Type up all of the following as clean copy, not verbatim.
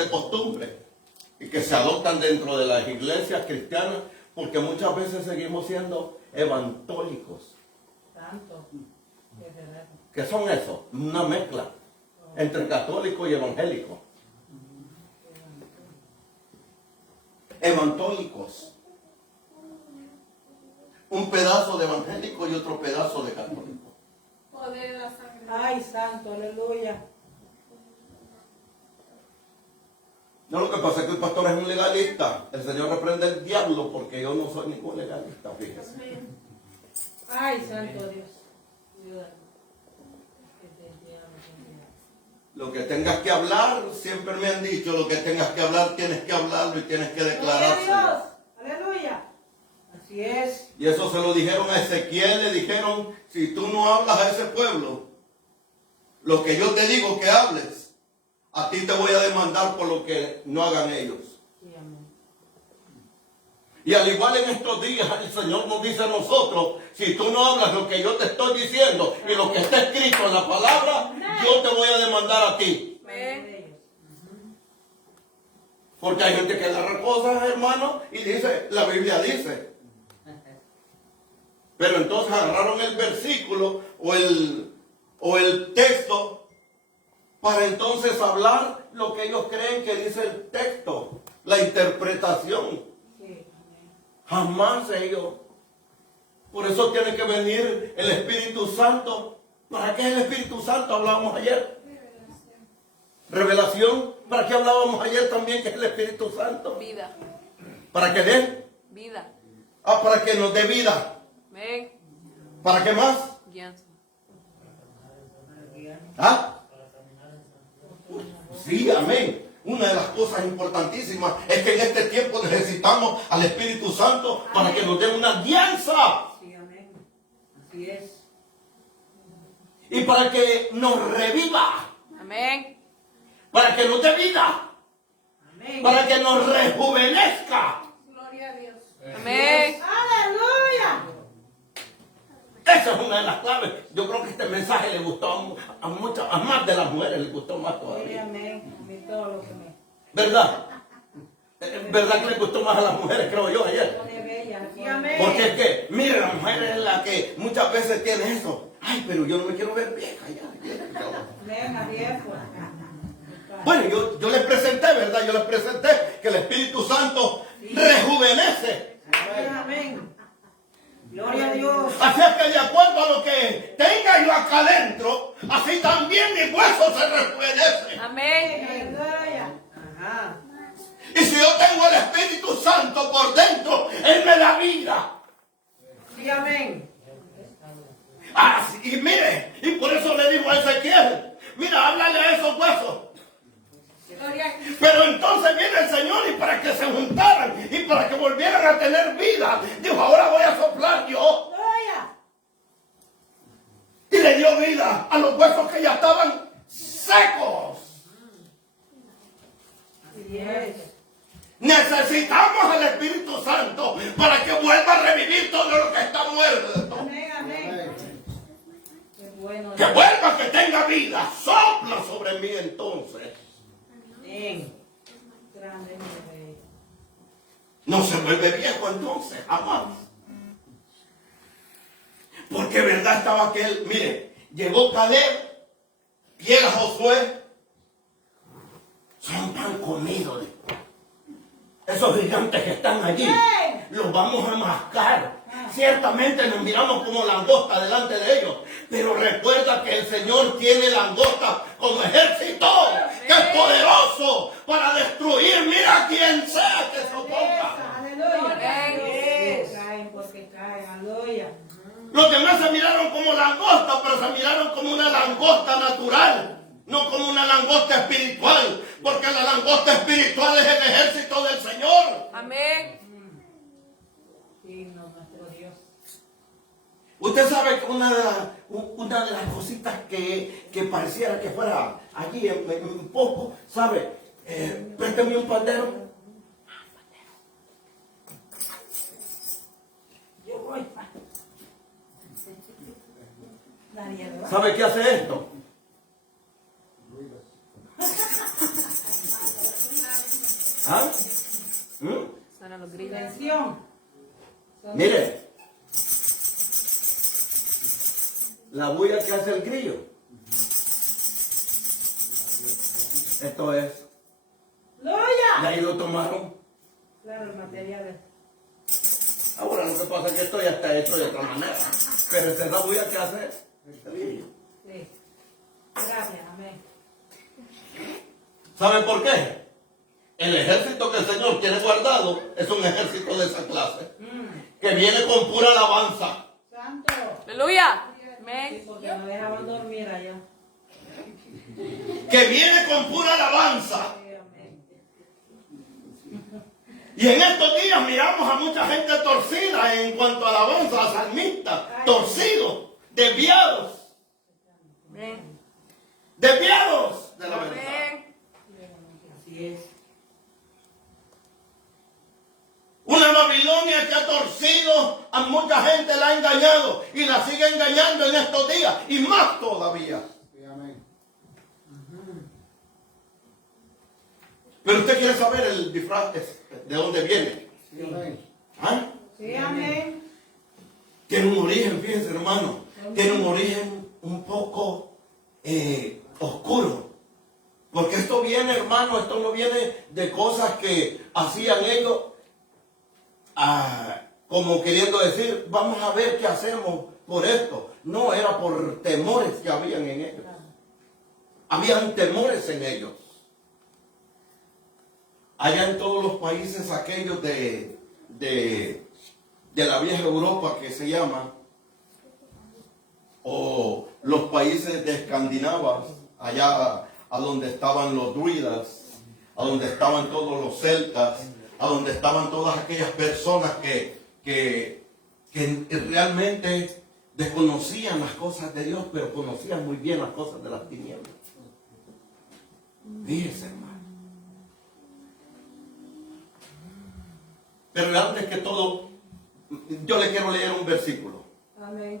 de costumbre y que se adoptan dentro de las iglesias cristianas, porque muchas veces seguimos siendo evangelicos. Tanto. ¿Qué son eso? Una mezcla entre católico y evangélico. Evangélicos. Un pedazo de evangélico y otro pedazo de católico. Poder de la sangre. Ay, santo, aleluya. No, lo que pasa es que el pastor es un legalista. El Señor reprende al diablo porque yo no soy ningún legalista, fíjese. Ay, santo Dios. Lo que tengas que hablar, siempre me han dicho, lo que tengas que hablar, tienes que hablarlo y tienes que Gloria a declarárselo. Dios. Aleluya. Así es. Y eso se lo dijeron a Ezequiel, le dijeron, si tú no hablas a ese pueblo, lo que yo te digo que hables, a ti te voy a demandar por lo que no hagan ellos. Sí, amén. Y al igual en estos días, el Señor nos dice a nosotros, si tú no hablas lo que yo te estoy diciendo y lo que está escrito en la palabra, yo te voy a demandar a ti. Porque hay gente que agarra cosas, hermano, y dice, la Biblia dice. Pero entonces agarraron el versículo o el texto para entonces hablar lo que ellos creen que dice el texto, la interpretación. Sí, Jamás ellos. Por eso tiene que venir el Espíritu Santo. ¿Para qué es el Espíritu Santo? Hablábamos ayer. Revelación. ¿Para qué hablábamos ayer también que es el Espíritu Santo? Vida. ¿Para qué dé? Vida. Para que nos dé vida. Amén. ¿Para qué más? Guianza. ¿Ah? Sí, amén. Una de las cosas importantísimas es que en este tiempo necesitamos al Espíritu Santo para que nos dé una guianza. sí, amén. Así es. Y para que nos reviva. Amén. Para que nos dé vida. Amén. Para que nos rejuvenezca. Gloria a Dios. Amén. Aleluya. Esa es una de las claves. Yo creo que este mensaje le gustó a muchas, a más de las mujeres le gustó más Sí, todavía. amén. A mí todo lo que me... ¿Verdad? ¿Verdad que le gustó más a las mujeres, creo yo, ayer? pone bella. Sí, amén. Porque es que, mire, la mujer es la que muchas veces tiene eso. Ay, pero yo no me quiero ver vieja ya. Amén, a viejo. Bueno, yo les presenté, ¿verdad? Yo les presenté que el Espíritu Santo rejuvenece. Amén, amén. Gloria a Dios. Así es que de acuerdo a lo que tenga yo acá adentro, así también mis huesos se rejuvenecen. Amén. Aleluya. Ajá. Y si yo tengo el Espíritu Santo por dentro, Él me da vida. Sí, amén. Y mire, y por eso le digo a Ezequiel, mira, háblale a esos huesos. Gloria a Cristo. Pero entonces viene el Señor y para que se juntaran y para que volvieran a tener vida, dijo, ahora voy a soplar yo. Gloria. Y le dio vida a los huesos que ya estaban secos. Así es. Necesitamos al Espíritu Santo para que vuelva a revivir todo lo que está muerto. Amén, amén. Qué bueno. Que vuelva, que tenga vida. Sopla sobre mí entonces. Amén. Grande, mi rey. No se vuelve viejo entonces, jamás. Porque verdad estaba aquel, mire, llegó Caleb, llega Josué, son pan comidos. Esos gigantes que están allí, los vamos a mascar. Ciertamente nos miramos como langosta delante de ellos, pero recuerda que el Señor tiene langosta como ejército, que es poderoso para destruir, mira quien sea que se oponga. Aleluya. Amén. Caen porque caen. Aleluya. Los demás se miraron como langosta, pero se miraron como una langosta natural, no como una langosta espiritual, porque la langosta espiritual es el ejército del Señor. Amén. Digno nuestro Dios. Usted sabe que una de las cositas que pareciera que fuera allí en poco, ¿sabe? Préstame un pandero. Yo voy. Daniel, ¿va? ¿Sabe qué hace esto? ¿Ah? ¿Mm? Suenan los grillos. Atención. Mire, la bulla que hace el grillo. Esto es. De ¡Loya! ahí lo tomaron. Claro, el material. Ahora lo que pasa es que esto ya está hecho de otra manera. Pero esta es la bulla que hace el grillo. Sí. Gracias, amén. ¿Saben por qué? El ejército que el Señor tiene guardado es un ejército de esa clase. Que viene con pura alabanza. Santo. Aleluya. Sí, Amén. porque no dejaban dormir allá. Que viene con pura alabanza. Sí, amén. Y en estos días miramos a mucha gente torcida en cuanto a alabanza, a salmistas, torcidos, desviados, Amén. desviados de la verdad. Amén. Así es. Una Babilonia que ha torcido a mucha gente, la ha engañado y la sigue engañando en estos días y más todavía. Pero usted quiere saber el disfraz de dónde viene. ¿Ah? Sí, amén. Tiene un origen, fíjense hermano, tiene un origen un poco oscuro. Porque esto viene, hermano, esto no viene de cosas que hacían ellos como queriendo decir, vamos a ver qué hacemos por esto. No, era por temores que habían en ellos. Habían temores en ellos. Allá en todos los países aquellos de la vieja Europa que se llama, o los países de Escandinavia, allá a donde estaban los druidas, a donde estaban todos los celtas, a donde estaban todas aquellas personas que realmente desconocían las cosas de Dios, pero conocían muy bien las cosas de las tinieblas. Fíjese, hermano. Pero antes que todo, yo le quiero leer un versículo. Amén.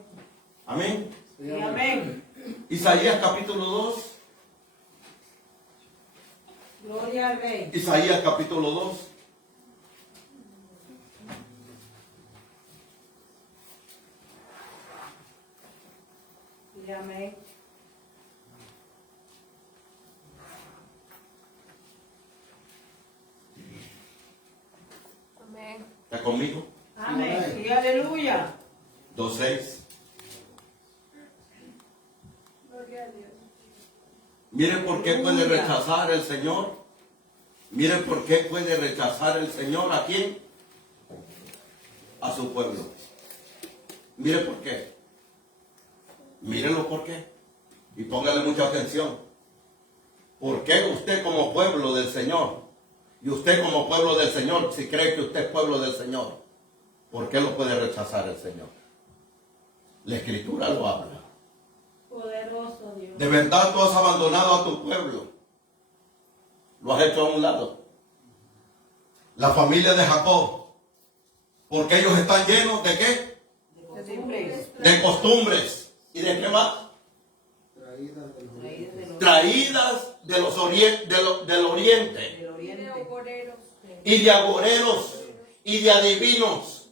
Amén. Sí, amén. Isaías capítulo 2. Gloria al Rey. Isaías capítulo 2. Sí, amén. Amén. ¿Está conmigo? Amén. Sí, aleluya. 2:6. Gloria a Dios. Miren por qué puede rechazar el Señor. Miren por qué puede rechazar el Señor a quién. A su pueblo. Miren por qué. Mírenlo por qué. Y póngale mucha atención. ¿Por qué usted como pueblo del Señor? Y usted como pueblo del Señor, si cree que usted es pueblo del Señor, ¿por qué lo puede rechazar el Señor? La Escritura lo habla. Poderoso Dios. De verdad tú has abandonado a tu pueblo. Lo has hecho a un lado. La familia de Jacob. Porque ellos están llenos de ¿qué? De costumbres. ¿Y de qué más? Traídas del oriente. Del oriente. Y de agoreros. Y de adivinos.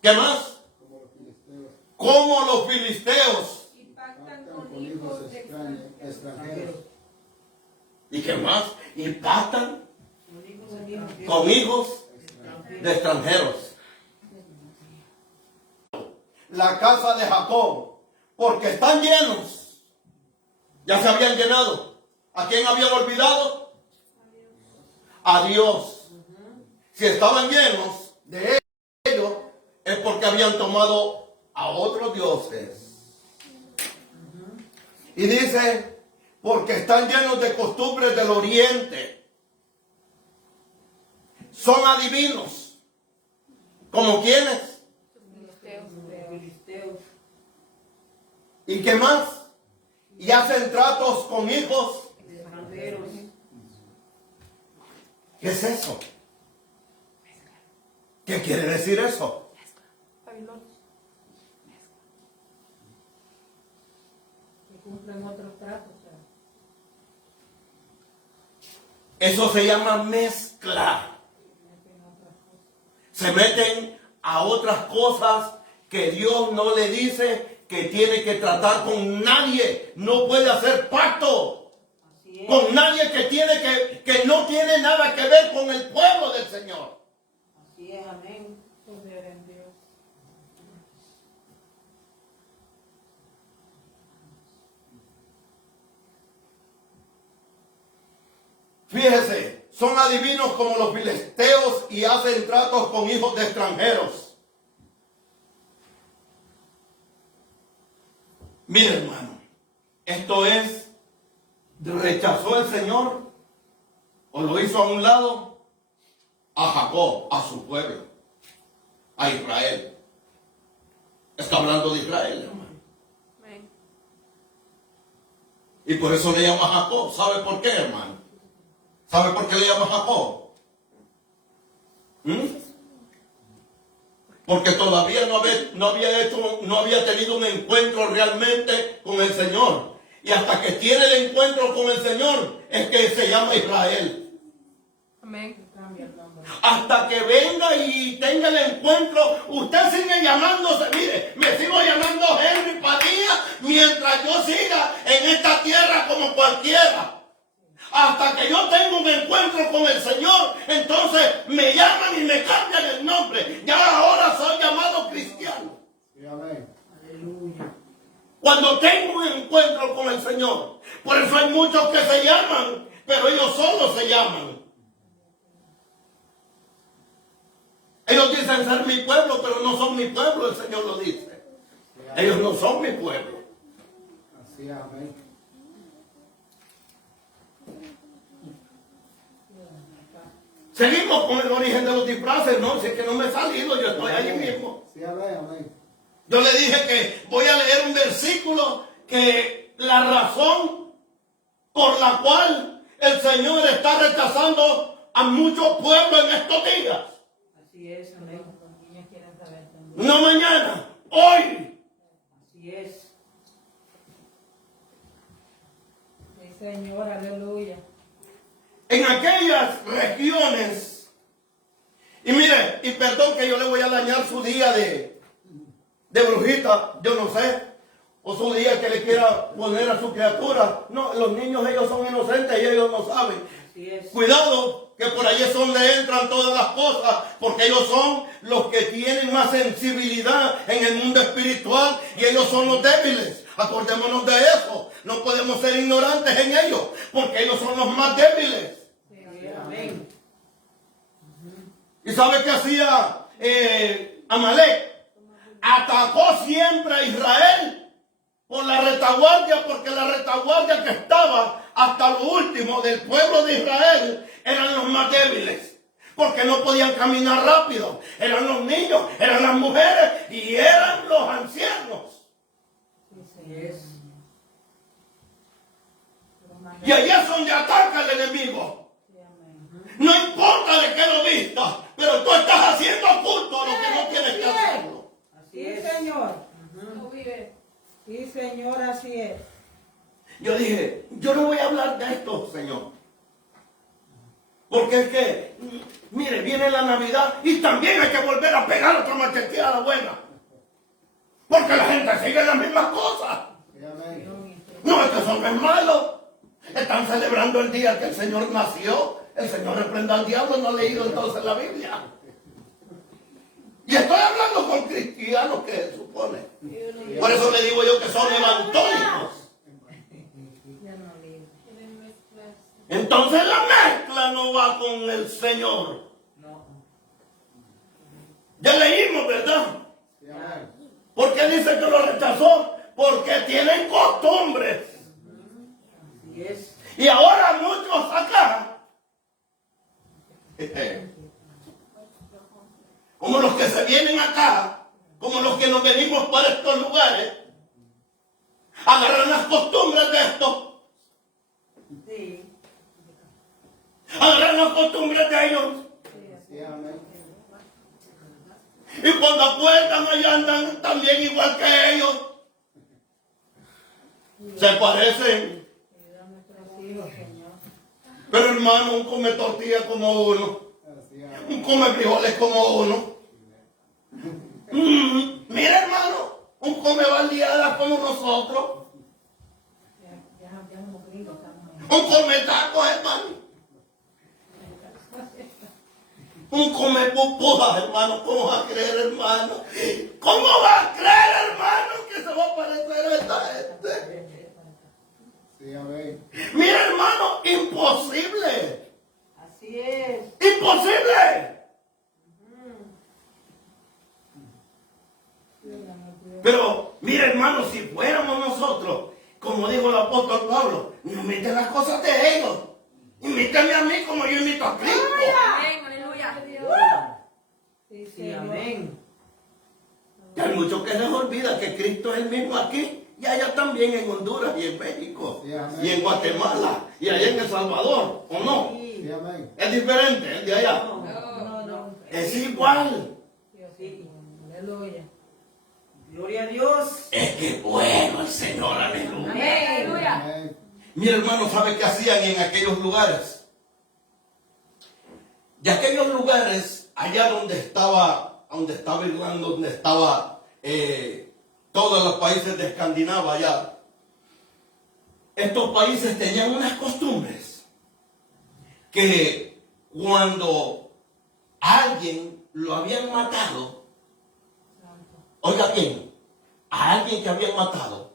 ¿Qué más? Como los filisteos. Y pactan con hijos de extranjeros. ¿Y qué más? Y pactan Con con hijos de extranjeros. La casa de Jacob, porque están llenos. Ya se habían llenado. ¿A quién habían olvidado? A Dios. Si estaban llenos de ellos, es porque habían tomado a otros dioses. Y dice, porque están llenos de costumbres del oriente. Son adivinos. ¿Como quiénes? filisteos. ¿Y qué más? Y hacen tratos con hijos. Extranjeros. ¿Qué es eso? ¿Qué quiere decir eso? Babilonia. Que cumplen otros tratos. Eso se llama mezcla. Se meten a otras cosas que Dios no le dice que tiene que tratar con nadie. No puede hacer pacto con nadie que no tiene nada que ver con el pueblo del Señor. Así es, amén. Poder en Dios. Fíjese, son adivinos como los filisteos y hacen tratos con hijos de extranjeros. Mire, hermano, esto es, rechazó el Señor o lo hizo a un lado a Jacob, a su pueblo, a Israel. Está hablando de Israel, hermano. Amén. Y por eso le llama Jacob. ¿Sabe por qué, hermano? ¿Sabe por qué le llama Jacob? Porque todavía no había tenido un encuentro realmente con el Señor. Y hasta que tiene el encuentro con el Señor es que se llama Israel. Amén. Hasta que venga y tenga el encuentro, usted sigue llamándose, mire, me sigo llamando Henry Padilla mientras yo siga en esta tierra como cualquiera. Hasta que yo tenga un encuentro con el Señor, entonces me llaman y me cambian el nombre. Ya ahora soy llamado cristiano. Sí, amén. Aleluya. Cuando tengo un encuentro con el Señor. Por eso hay muchos que se llaman, pero ellos solos se llaman. Ellos dicen ser mi pueblo, pero no son mi pueblo, el Señor lo dice. Ellos no son mi pueblo. Así, amén. Seguimos con el origen de los disfraces, no, si es que no me he salido, yo estoy allí mismo. Sí, amén, amén. Yo le dije que voy a leer un versículo que la razón por la cual el Señor está rechazando a muchos pueblos en estos días. Así es, amén. Los niños quieren saber también. No mañana, hoy. Así es. Sí, Señor, aleluya. En aquellas regiones, y mire, y perdón que yo le voy a dañar su día de brujita, yo no sé, o su día que le quiera poner a su criatura. No, los niños ellos son inocentes y ellos no saben. Así es. Cuidado, que por ahí es donde entran todas las cosas, porque ellos son los que tienen más sensibilidad en el mundo espiritual y ellos son los débiles. Acordémonos de eso. No podemos ser ignorantes en ellos, porque ellos son los más débiles. Sí, amén. ¿Y sabe qué hacía Amalek? Atacó siempre a Israel por la retaguardia, porque la retaguardia que estaba hasta lo último del pueblo de Israel eran los más débiles, porque no podían caminar rápido. Eran los niños, eran las mujeres y eran los ancianos. Así es. Y allí es donde ataca el enemigo. Sí, amén. No importa de qué lo vistas, pero tú estás haciendo oculto lo que no tienes que hacerlo. Así Sí, es. Señor. Ujú. Tú vives. Sí, Señor, así es. Yo dije, yo no voy a hablar de esto, Señor. Porque es que, mire, viene la Navidad y también hay que volver a pegar otra macheteada buena. Porque la gente sigue las mismas cosas. Sí, amén. No, es que eso no es malo. Están celebrando el día que el Señor nació. El Señor reprenda al diablo, no ha leído entonces la Biblia. Y estoy hablando con cristianos que se supone. Por eso le digo yo que son evangélicos. Ya no libre. Entonces la mezcla no va con el Señor. No. Ya leímos, ¿verdad? Sí, amén. ¿Por qué dice que lo rechazó? Porque tienen costumbres. Así es. Y ahora muchos acá, como los que se vienen acá, como los que nos venimos para estos lugares, agarran las costumbres de esto, Sí. agarran las costumbres de ellos, Sí, amén. y cuando acuerdan ahí andan también igual que ellos. Se parecen, Ayuda a nuestros hijos, Señor. Pero hermano, un come tortilla como uno. Así es. Un come frijoles como uno. Mira hermano, un come baldeadas como nosotros. Ya hemos creído, estamos ahí. Un come tacos, hermano. Un come pupujas, hermano. ¿Cómo va a creer, hermano? ¿Cómo va a creer, hermano, que se va a parecer a esta gente? Sí, amén. Mira, hermano, imposible. Así es. Imposible. Pero, mira, hermano, si fuéramos nosotros, como dijo el apóstol Pablo, no imiten las cosas de ellos. Imítame a mí como yo imito a Cristo. Amén, aleluya. Sí, Sí, Señor. amén. Y hay muchos que les olvida que Cristo es el mismo aquí y allá también en Honduras y en México Sí, amén. y en Guatemala y allá en El Salvador, ¿o no? Sí, Sí. amén. Es diferente el de allá. No. Es igual. Sí. Aleluya. Gloria a Dios. Es que bueno el Señor, aleluya. Amén, aleluya. Amén. Mi hermano, ¿sabe qué hacían en aquellos lugares? De aquellos lugares, allá donde estaba Irlanda, donde estaba todos los países de Escandinavia, allá, estos países tenían unas costumbres que cuando a alguien lo habían matado, oiga bien, a alguien que habían matado,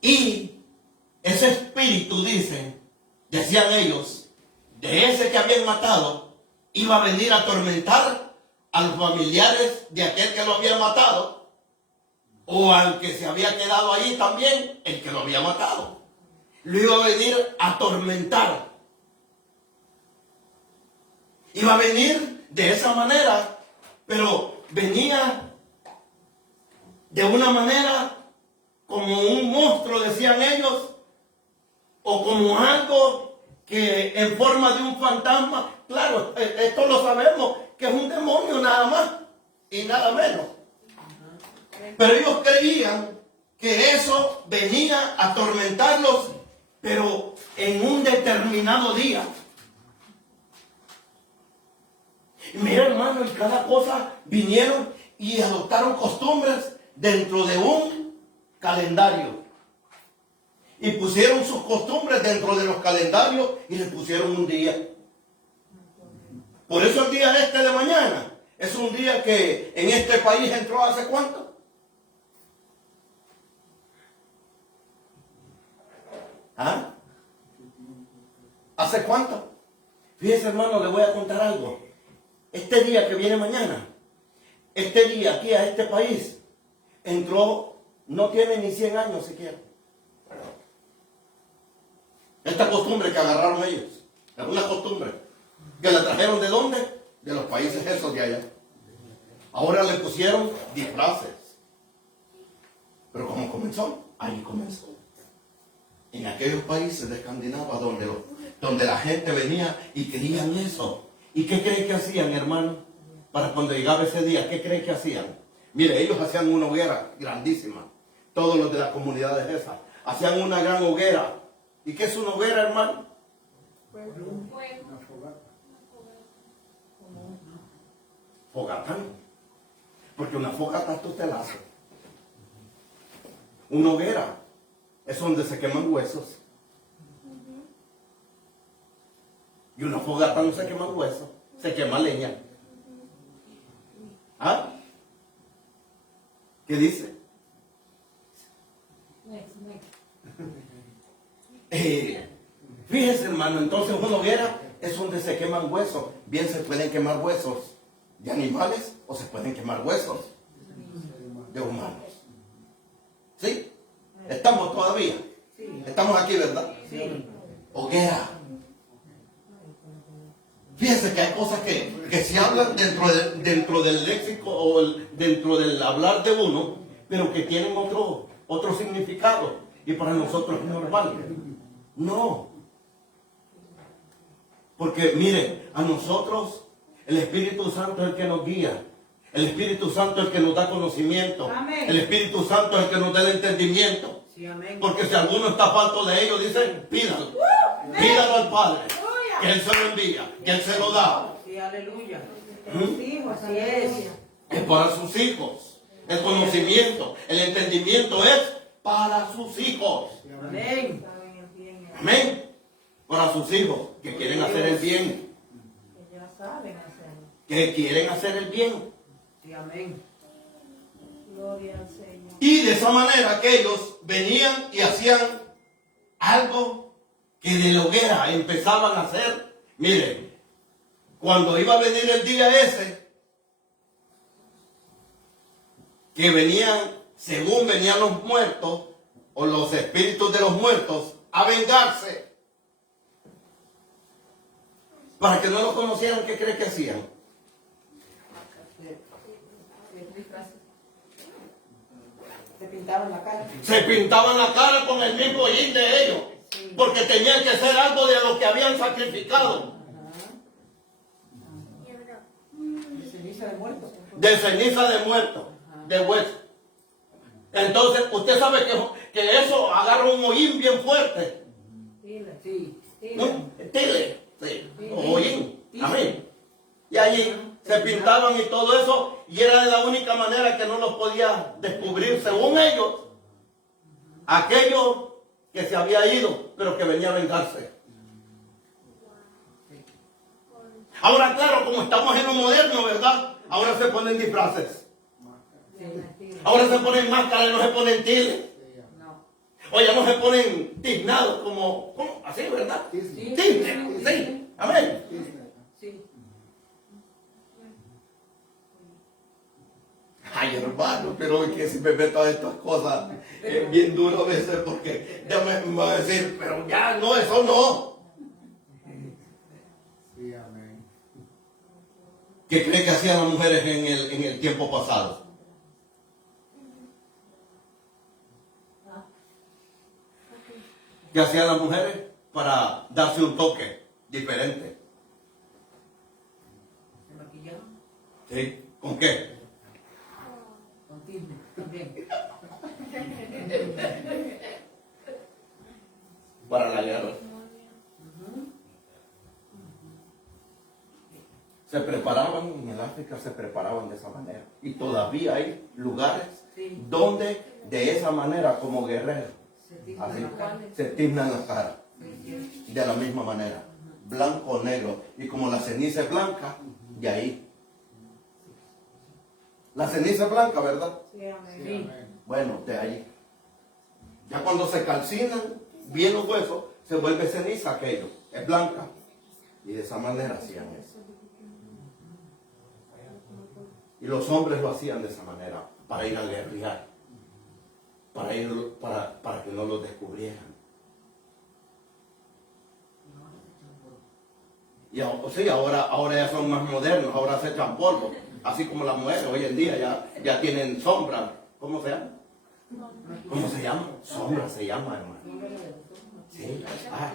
y ese espíritu, decían ellos, de ese que habían matado, iba a venir a atormentar a los familiares de aquel que lo había matado, o al que se había quedado ahí también, el que lo había matado. Lo iba a venir a atormentar. Iba a venir de esa manera, pero venía de una manera como un monstruo, decían ellos, o como algo que en forma de un fantasma. Claro, esto lo sabemos, que es un demonio nada más y nada menos. Pero ellos creían que eso venía a atormentarlos, pero en un determinado día. Y mira, hermano, y cada cosa vinieron y adoptaron costumbres dentro de un calendario. Y pusieron sus costumbres dentro de los calendarios y le pusieron un día. Por eso el día de mañana es un día que en este país entró hace cuánto. ¿Ah? ¿Hace cuánto? Fíjese, hermano, le voy a contar algo. Este día que viene mañana, este día aquí a este país, entró, no tiene ni 100 años siquiera. Esta costumbre que agarraron ellos, es una costumbre que la trajeron ¿de dónde? De los países esos de allá. Ahora le pusieron disfraces. Pero ¿cómo comenzó? Ahí comenzó. En aquellos países de Escandinavia donde la gente venía y querían eso. ¿Y qué creen que hacían, hermano? Para cuando llegaba ese día, ¿qué creen que hacían? Mire, ellos hacían una hoguera grandísima. Todos los de las comunidades esas. Hacían una gran hoguera. ¿Y qué es una hoguera, hermano? Una fogata. Fogata no. Porque una fogata tú te la haces. Una hoguera es donde se queman huesos. Y una fogata no se quema huesos, se quema leña. ¿Ah? ¿Qué dice? Fíjese, hermano, entonces una hoguera es donde se queman huesos. Bien, se pueden quemar huesos de animales o se pueden quemar huesos de humanos. ¿Sí? ¿Estamos todavía? Estamos aquí, ¿verdad? Sí. Hoguera. Fíjense que hay cosas que se hablan dentro del léxico o dentro del hablar de uno, pero que tienen otro significado. Y para nosotros es normal. No. Porque mire, a nosotros el Espíritu Santo es el que nos guía. El Espíritu Santo es el que nos da conocimiento. Amén. El Espíritu Santo es el que nos da el entendimiento. Sí, amén. Porque si alguno está falto de ellos, dicen, pídalo. Pídalo al Padre, que Él se lo envía, que Él se lo da. Sí, aleluya. ¿Mm? Hijo, así es. Es para sus hijos. El conocimiento, el entendimiento es para sus hijos. Amén. Saben el bien. Amén. Para sus hijos que quieren hacer el bien. Que ya saben hacerlo. Que quieren hacer el bien. Sí, amén. Gloria al Señor. Y de esa manera que ellos venían y hacían algo que de la hoguera empezaban a hacer. Miren, cuando iba a venir el día ese, que venían, según venían los muertos, o los espíritus de los muertos, a vengarse, para que no los conocieran, ¿qué cree que hacían? Se pintaban la cara. Se pintaban la cara con el mismo hollín de ellos, porque tenían que hacer algo de lo que habían sacrificado. De ceniza de muertos. De ceniza de muerto, de hueso. Entonces, usted sabe que eso agarra un hollín bien fuerte. Dile. Sí. ¿No? Tile, sí, hollín. Amén. Y allí se pintaban y todo eso, y era de la única manera que no los podía descubrir, según ellos, aquello que se había ido, pero que venía a vengarse. Ahora, claro, como estamos en lo moderno, ¿verdad? Ahora se ponen disfraces. Ahora se ponen máscaras y no se ponen tiles. No. O ya no se ponen tiznados como así, ¿verdad? Disney. Tisne, sí. Amén. Disney. Sí. Ay, hermano, pero es que si me meto a estas cosas es bien duro a veces porque ya me va a decir, pero ya no, eso no. Sí, amén. ¿Qué cree que hacían las mujeres en el tiempo pasado? ¿Qué hacían las mujeres para darse un toque diferente? Se maquillaban ¿Sí? ¿Con qué? con tinte también. Para la guerra. Se preparaban en el África, se preparaban de esa manera. Y todavía hay lugares Sí. donde de esa manera, como guerreros, Se tiznan así, la cara. se tiznan la cara. Sí, De la misma manera, blanco o negro. Y como la ceniza es blanca, de ahí. La ceniza es blanca, ¿verdad? Sí, amén. Sí. Amén. Bueno, de ahí. Ya cuando se calcinan bien los huesos, se vuelve ceniza aquello. Es blanca. Y de esa manera hacían eso. Y los hombres lo hacían de esa manera, para ir a guerrear. Para que no los descubrieran. Y sí, ahora ya son más modernos, ahora se echan polvo. Así como las mujeres hoy en día ya tienen sombra. ¿Cómo se llama? ¿Cómo se llama? Sombra se llama, hermano. Sí. Ah.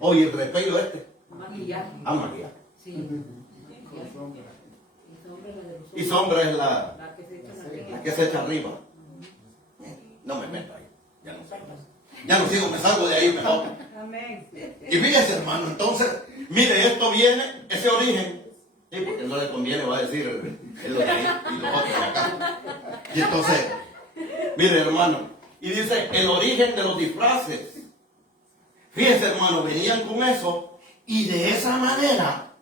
Oye, el repello este. Maquillaje. Ah, María. Sí. Con sombra. Y sombra es la La que se echan arriba. que se echa arriba. No me meto ahí. Ya no sigo. Ya no sigo, me salgo de ahí mejor. Amén. Y fíjese, hermano, entonces, mire, esto viene, ese origen, sí, porque no le conviene, va a decir lo de ahí y los otros de acá. Y entonces, mire, hermano, y dice, el origen de los disfraces. Fíjese, hermano, venían con eso, y de esa manera,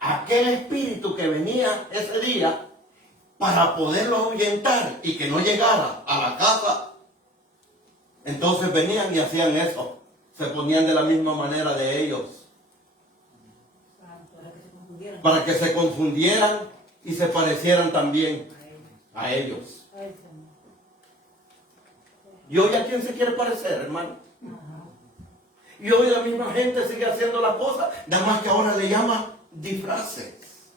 aquel espíritu que venía ese día, para poderlo ahuyentar y que no llegara a la casa, entonces venían y hacían eso. Se ponían de la misma manera de ellos. Para que se confundieran. Para que se confundieran y se parecieran también a ellos. Ay, Señor. ¿Y hoy a quién se quiere parecer, hermano? Y hoy la misma gente sigue haciendo las cosas, nada más que ahora le llama disfraces.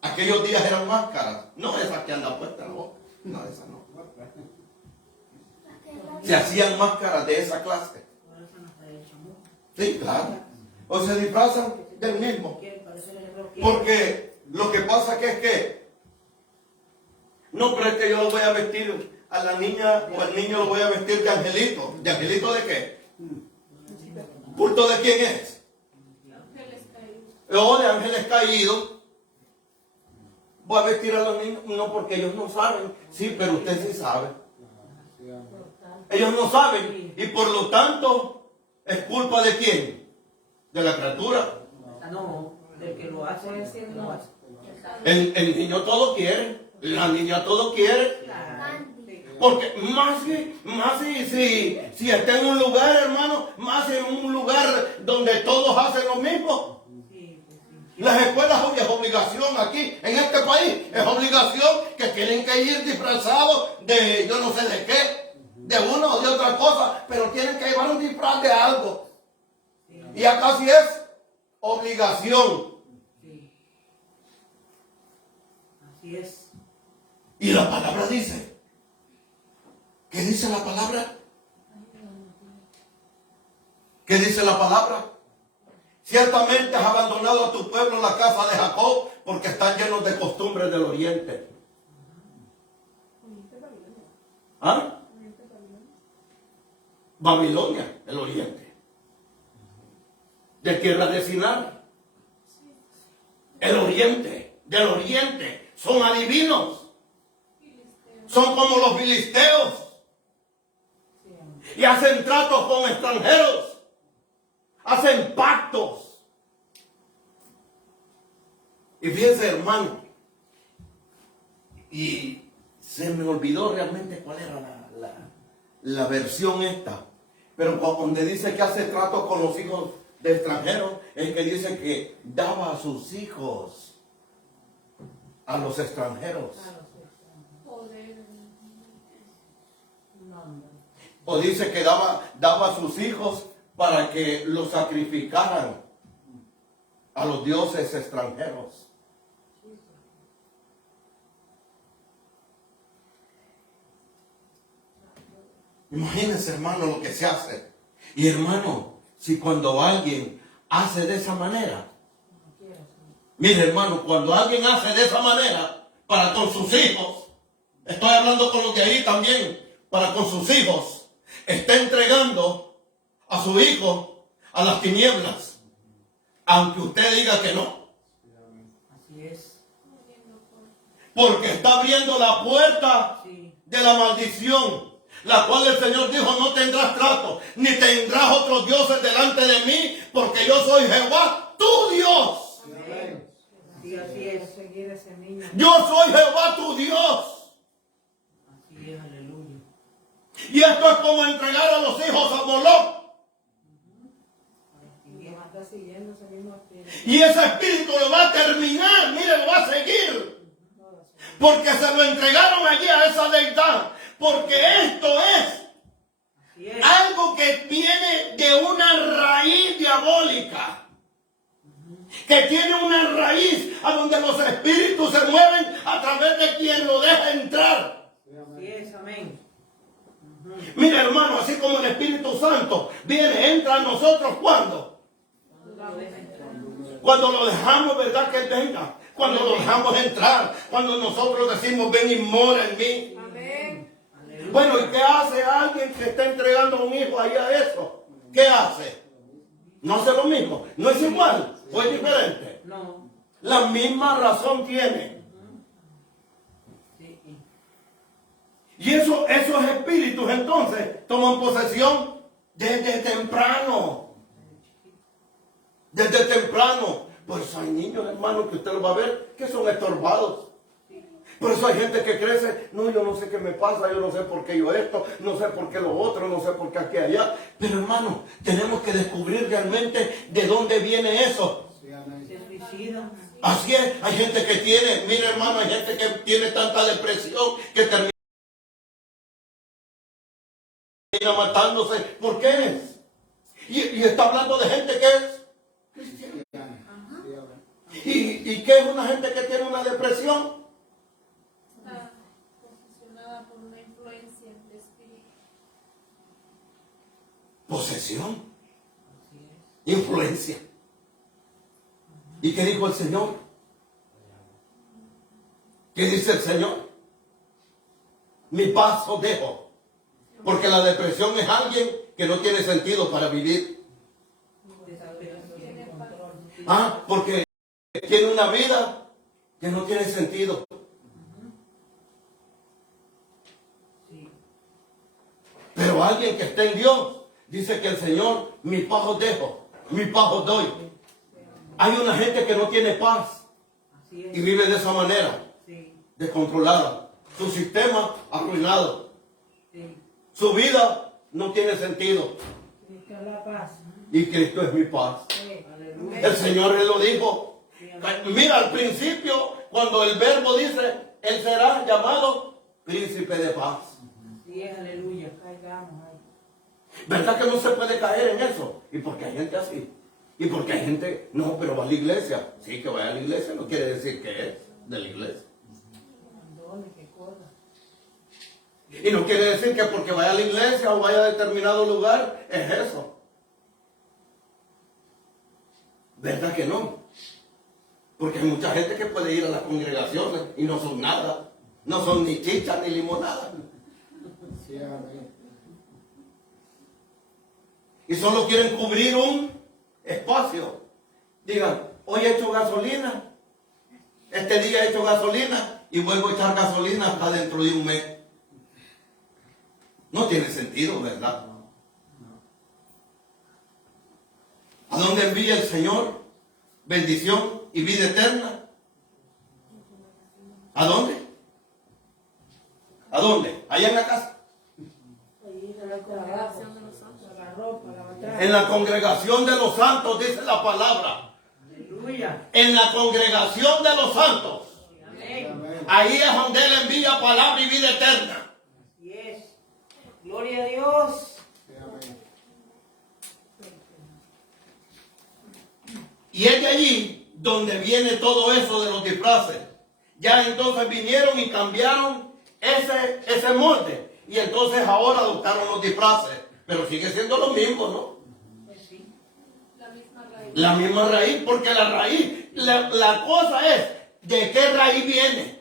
Aquellos días eran máscaras, no esas que andan puestas en la boca, no, esas no. Se hacían máscaras de esa clase. Ahora son hasta el chamuco. Sí, claro. O se disfrazan del mismo. Quieren parecer el hebreo. Porque lo que pasa que es que no crees que yo lo voy a vestir a la niña o al niño lo voy a vestir de angelito. ¿De angelito de qué? ¿Culto de quién es? O de ángeles caídos. Voy a vestir a los niños, no, porque ellos no saben. Sí, pero usted sí sabe. Ellos no saben. Y por lo tanto, ¿es culpa de quién? ¿De la criatura? No, del que lo hace. No. Lo hace. El niño todo quiere. La niña todo quiere. Porque más si está en un lugar, hermano, más en un lugar donde todos hacen lo mismo. Las escuelas es obligación aquí, en este país, es obligación que tienen que ir disfrazados de yo no sé de qué, de uno o de otra cosa, pero tienen que llevar un disfraz de algo. Y acá sí es obligación. Así es. Y la palabra dice, ¿qué dice la palabra? ¿Qué dice la palabra? Ciertamente has abandonado a tu pueblo, la casa de Jacob, porque están llenos de costumbres del oriente. ¿Ah? Babilonia, el oriente. De tierra de Sinar. El oriente, del oriente. Son adivinos. Son como los filisteos. Y hacen tratos con extranjeros. Hacen pactos. Y fíjense, hermano, y se me olvidó realmente cuál era la versión esta. Pero donde dice que hace tratos con los hijos de extranjeros, es que dice que daba a sus hijos a los extranjeros. O dice que daba a sus hijos para que los sacrificaran a los dioses extranjeros. Imagínense, hermano, lo que se hace. Y hermano, si cuando alguien hace de esa manera, mire, hermano, cuando alguien hace de esa manera para con sus hijos, estoy hablando con los de ahí también, para con sus hijos, está entregando a su hijo a las tinieblas, aunque usted diga que no. Así es. Porque está abriendo la puerta de la maldición, la cual el Señor dijo, no tendrás trato, ni tendrás otros dioses delante de mí, porque yo soy Jehová, tu Dios. Amén. Sí, así es. Seguir ese niño. Yo soy Jehová, tu Dios. Así es, aleluya. Y esto es como entregar a los hijos a Moloch. Y ese espíritu lo va a terminar, mire, lo va a seguir. Porque se lo entregaron allí a esa deidad. Porque esto es algo que viene de una raíz diabólica. Que tiene una raíz a donde los espíritus se mueven a través de quien lo deja entrar. Así es, amén. Mira, hermano, así como el Espíritu Santo viene, entra a nosotros, ¿cuándo? Cuando lo dejamos, ¿verdad? Que Él venga. Cuando lo dejamos entrar. Cuando nosotros decimos, ven y mora en mí. Amén. Bueno, ¿y qué hace alguien que está entregando a un hijo ahí a eso? ¿Qué hace? ¿No hace lo mismo? ¿No es igual? ¿O es diferente? No. La misma razón tiene. Sí. Y esos espíritus entonces toman posesión desde temprano. Desde temprano. Pues hay niños, hermanos, que usted lo va a ver, que son estorbados. Por eso hay gente que crece, no, yo no sé qué me pasa, yo no sé por qué yo esto, no sé por qué lo otro, no sé por qué aquí allá. Pero hermano, tenemos que descubrir realmente de dónde viene eso. Se suicida. Así es, hay gente que tiene, mire hermano, hay gente que tiene tanta depresión que termina matándose. ¿Por qué es? Y está hablando de gente que es cristiana. ¿Y qué es una gente que tiene una depresión? Está posicionada por una influencia de espíritu. Posesión. Influencia. ¿Y qué dijo el Señor? ¿Qué dice el Señor? Mi paz os dejo. Porque la depresión es alguien que no tiene sentido para vivir. Porque tiene una vida que no tiene sentido. Sí. Pero alguien que está en Dios dice que el Señor, mi paz os dejo, mi paz os doy. Hay una gente que no tiene paz Así y es. vive de esa manera, Sí. descontrolada. Su sistema arruinado. Sí. Su vida no tiene sentido. Cristo es la paz. Y Cristo es mi paz. Aleluya. El Señor Él lo dijo. Sí, amén. Mira, al principio, cuando el verbo dice, Él será llamado príncipe de paz. Sí, aleluya. Caigamos ahí. ¿Verdad que no se puede caer en eso? ¿Y por qué hay gente así? ¿Y por qué hay gente, no, pero va a la iglesia? Sí, que vaya a la iglesia no quiere decir que es de la iglesia. Abandone, que corra. Y no quiere decir que porque vaya a la iglesia o vaya a determinado lugar, es eso. ¿Verdad que no? Porque hay mucha gente que puede ir a las congregaciones y no son nada. No son ni chicha ni limonada. Sí, amén. Y solo quieren cubrir un espacio. Digan, hoy he hecho gasolina. Este día he hecho gasolina y vuelvo a echar gasolina hasta dentro de un mes. No tiene sentido, ¿verdad? ¿A dónde envía el Señor bendición y vida eterna? ¿A dónde? ¿A dónde? Allá en la casa. Ahí se va el trabajo, la ropa, la batalla. En la congregación de los santos, dice la palabra. Aleluya. En la congregación de los santos. Amén. Amén. Ahí es donde Él envía palabra y vida eterna. Así es. Gloria a Dios. Sí, amén. Y es de allí donde viene todo eso de los disfraces. Ya entonces vinieron y cambiaron ese molde. Y entonces ahora adoptaron los disfraces. Pero sigue siendo lo mismo, ¿no? Pues sí. La misma raíz. La misma raíz, porque la raíz, la cosa es, ¿de qué raíz viene?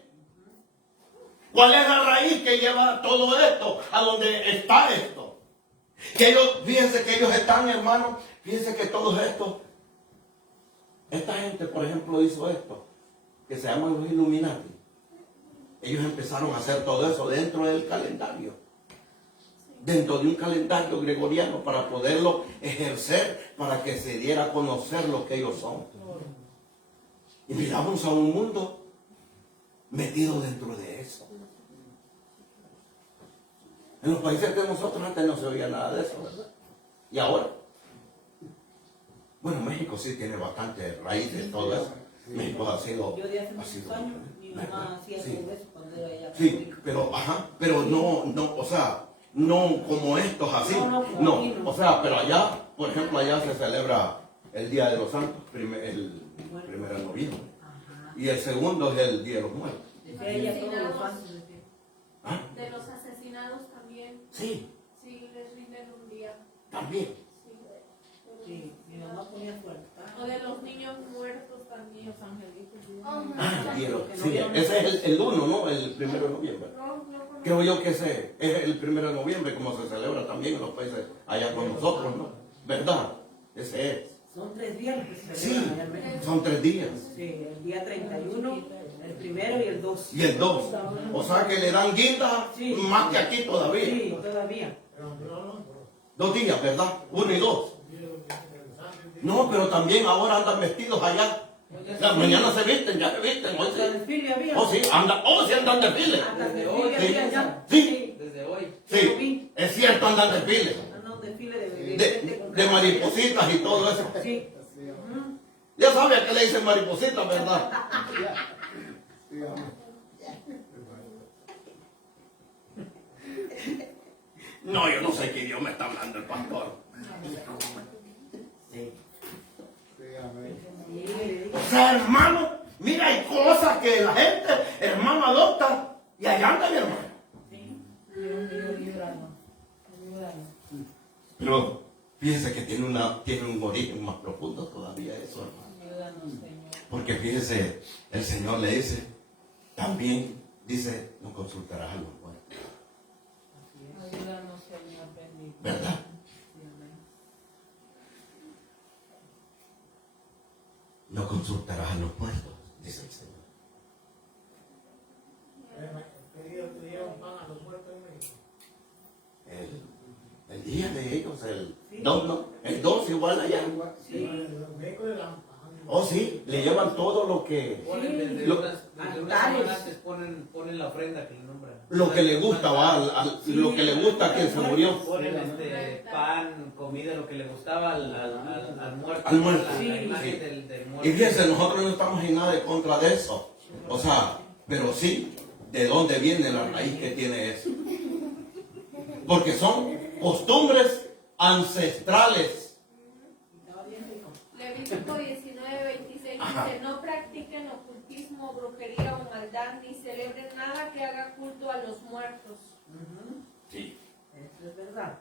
¿Cuál es la raíz que lleva todo esto a donde está esto? Que ellos, fíjense que ellos están, hermanos, fíjense que todo esto, esta gente, por ejemplo, hizo esto, que se llaman los Illuminati. Ellos empezaron a hacer todo eso dentro del calendario. Dentro de un calendario gregoriano para poderlo ejercer, para que se diera a conocer lo que ellos son. Y miramos a un mundo metido dentro de eso. En los países de nosotros antes no se oía nada de eso, ¿verdad? Y ahora, bueno, México sí tiene bastante raíces, todo eso. México ha sido... Yo de hace ha muchos sido- años, mi mamá hacía Sí. todo eso cuando era allá. Sí, pero no, o sea, no como estos así. No, como No, aquí no. o sea, pero allá, por ejemplo, allá se celebra el Día de los Santos, el 1 de noviembre. Ajá. Y el segundo es el Día de los Muertos. Decía ella todos los santos. decía. ¿Ah? De los asesinados también. Sí, Sí, les rinden un día. también. Sí. Sí, mi mamá ponía su altar. O de los niños muertos también. Los angelitos. Ah, el Día de los- sí, ese es el 1, ¿no? El 1 de noviembre. No. Creo yo que ese es el 1 de noviembre, como se celebra también en los países allá con nosotros, ¿no? ¿Verdad? Ese es. Son 3 días los que se Sí, celebran allá en México. son 3 días. Sí, el día 31, el primero y el 2. Y el 2. O sea que le dan guinda Sí. más que aquí todavía. Sí, todavía. 2 días, ¿verdad? 1 y 2. No, pero también ahora andan vestidos allá. La mañana se visten, ya se visten. Hoy Hasta sí. desfile había. Oh, sí, andan desfile. Hasta Desde desfile hoy. había ya. Sí. Desde hoy. Yo lo Sí, vi. es cierto, andan desfile. Anda un desfile de gente con De maripositas y todo eso. Sí. Sí, amén. Ya sabe a qué le dicen maripositas, ¿verdad? Sí, amén. No, yo no sé qué idioma está hablando el pastor. Sí, amén. Sí, le digo. O sea, hermano, mira, hay cosas que la gente, hermano, adopta y allá anda mi hermano. Dios, líbranos. Líbranos. Pero fíjese que tiene un origen más profundo todavía eso, hermano. Ayúdanos, Señor. Porque fíjese, el Señor le dice, también dice, no consultarás a los muertos. Ayúdanos, Señor bendito. ¿Verdad? Sí, amén. no consultarás a los muertos, dice el Señor. El día de ellos, el 2, ¿no? El 2 igual allá. Oh, sí, le llevan todo lo que... Desde Lo- unas semanas antes ponen la ofrenda que le nombran. Lo que le gusta, lo que le gusta a quien se murió. Ponen pan, comida, lo que le gustaba al muerto. Al muerto. La Sí, imagen sí. del muerto. Y fíjense, nosotros no estamos en nada de contra de eso. O sea, pero sí, ¿de dónde viene la raíz que tiene eso? Porque son costumbres ancestrales. Levítico 19:26 Ajá. dice: no practiquen ocultismo, brujería o maldad, ni celebren nada que haga culto a los muertos. Sí. Eso es verdad.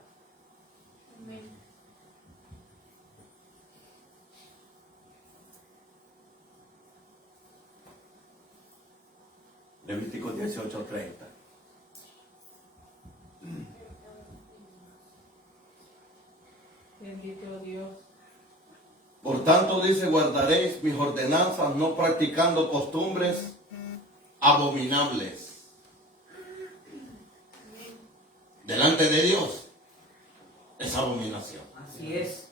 Amén. Levítico 18:30. Bendito Dios. Por tanto dice, guardaréis mis ordenanzas, no practicando costumbres abominables. Delante de Dios es abominación. Así es.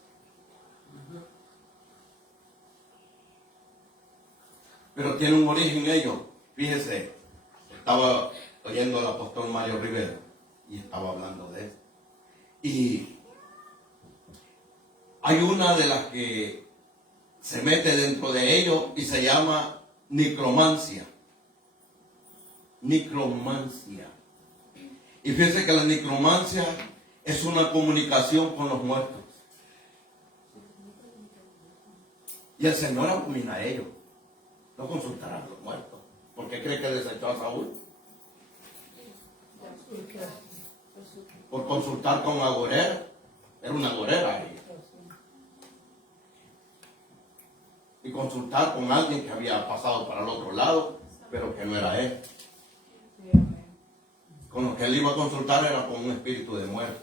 Pero tiene un origen ello. Fíjese, estaba oyendo al apóstol Mario Rivera y estaba hablando de esto. Y hay una de las que se mete dentro de ello y se llama necromancia. Necromancia. Y fíjense que la necromancia es una comunicación con los muertos. Y el Señor abomina a ello. No consultarán a los muertos. ¿Por qué cree que desechó a Saúl? Por consultar con una agorera. Era una agorera ella. Y consultar con alguien que había pasado para el otro lado, pero que no era él. Con lo que él iba a consultar era con un espíritu de muerte.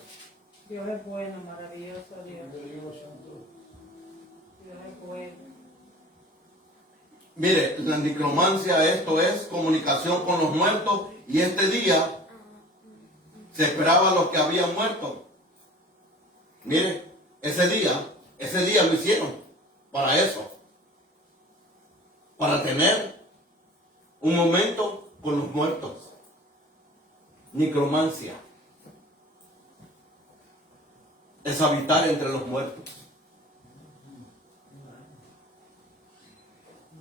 Dios es bueno, maravilloso Dios. Dios es bueno. Mire, la necromancia, esto es comunicación con los muertos, y este día se esperaba a los que habían muerto. Mire, ese día lo hicieron para eso, para tener un momento con los muertos. Necromancia es habitar entre los muertos.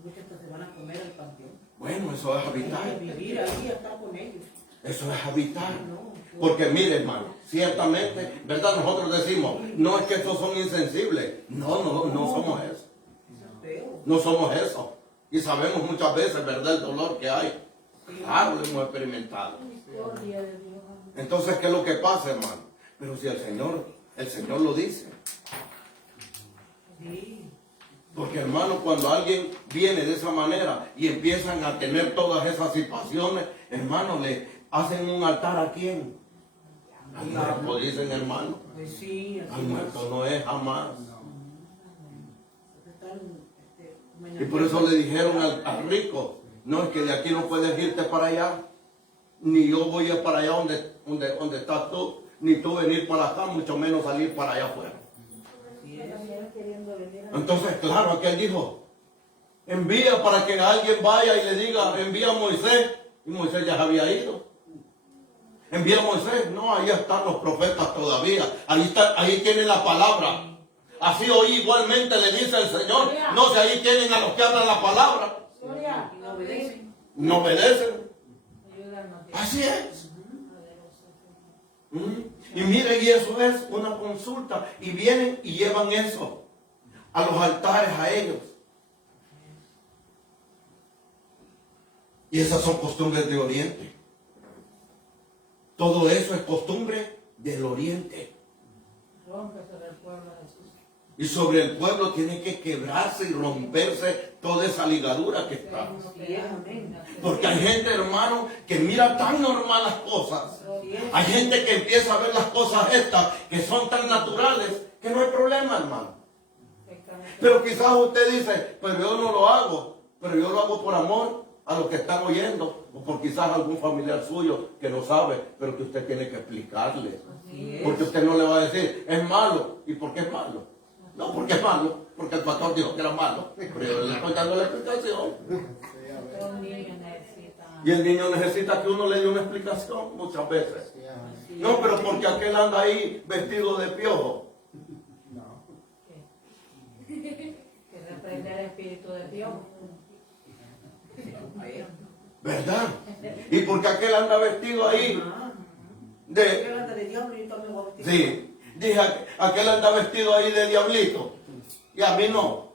Muchos que se van a comer al panteón. Bueno, eso es habitar. Vivir ahí, estar con ellos. Eso es habitar. Porque mire, hermano, ciertamente, ¿verdad? Nosotros decimos, no es que estos son insensibles. No somos eso. No somos eso. Y sabemos muchas veces, ¿verdad?, el dolor que hay. Claro, lo hemos experimentado. Gloria de Dios. Entonces, ¿qué es lo que pasa, hermano? Pero si el Señor lo dice. Sí. Porque, hermano, cuando alguien viene de esa manera y empiezan a tener todas esas situaciones, hermano, le hacen un altar ¿a quién? Al muerto, dicen, hermano. Pues sí, así Al muerto no es jamás. Están, Y por eso le dijeron al rico, no, es que de aquí no puedes irte para allá, ni yo voy a para allá donde estás tú, ni tú venir para acá, mucho menos salir para allá afuera. Entonces, claro, aquel dijo, envía para que alguien vaya y le diga, envía a Moisés, y Moisés ya había ido. Envía a Moisés, no, ahí están los profetas todavía, ahí tienen la palabra. Así hoy igualmente le dice el Señor, no sé, ahí tienen a los que hablan la palabra. y no obedecen. No obedecen. Ayúdanos, Dios. Así es. Y miren, y eso es una consulta. Y vienen y llevan eso a los altares a ellos. Y esas son costumbres de Oriente. Todo eso es costumbre del Oriente. Rompe sobre el pueblo de Jesús. Y sobre el pueblo tiene que quebrarse y romperse toda esa ligadura que está. Sí, amén. Porque hay gente, hermano, que mira tan normal las cosas. Hay gente que empieza a ver las cosas estas que son tan naturales que no hay problema, hermano. Pero quizás usted dice, pero yo no lo hago, pero yo lo hago por amor a los que están oyendo, o por quizás algún familiar suyo que no sabe, pero que usted tiene que explicarle. Porque usted no le va a decir, es malo. ¿Y por qué es malo? No, porque es malo, porque el pastor dijo que era malo, pero yo le estoy dando la explicación. Los niños necesitan. Y el niño necesita que uno le dé una explicación muchas veces. No, pero porque aquel anda ahí vestido de piojo. Que reprende el espíritu de Dios. ¿Verdad? Y porque aquel anda vestido ahí sí, dije, aquel anda vestido ahí de diablito. Y a mí no.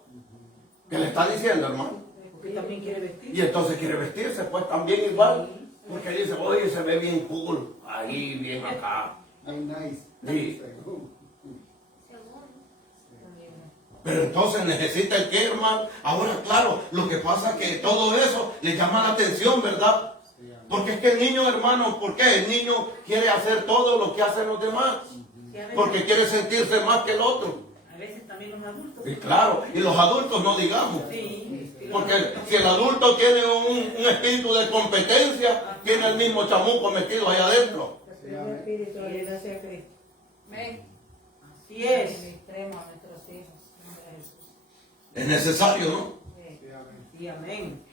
¿Qué le está diciendo, hermano? Porque también quiere vestir. Y entonces quiere vestirse, pues también igual. Porque dice, oye, se ve bien cool. Ahí, bien acá. Very nice. Sí. Pero entonces necesita el qué, hermano. Ahora, claro, lo que pasa es que todo eso le llama la atención, ¿verdad? Porque es que el niño, hermano, ¿por qué? El niño quiere hacer todo lo que hacen los demás. Porque quiere sentirse más que el otro. A veces también los adultos. Y claro, y los adultos no digamos. Sí. Porque si el adulto tiene un espíritu de competencia, tiene el mismo chamuco metido ahí adentro. El espíritu de la iglesia de Cristo. Así En el es. extremo a nuestros hijos. En nombre de Jesús. Es necesario, ¿no? Sí. Y amén.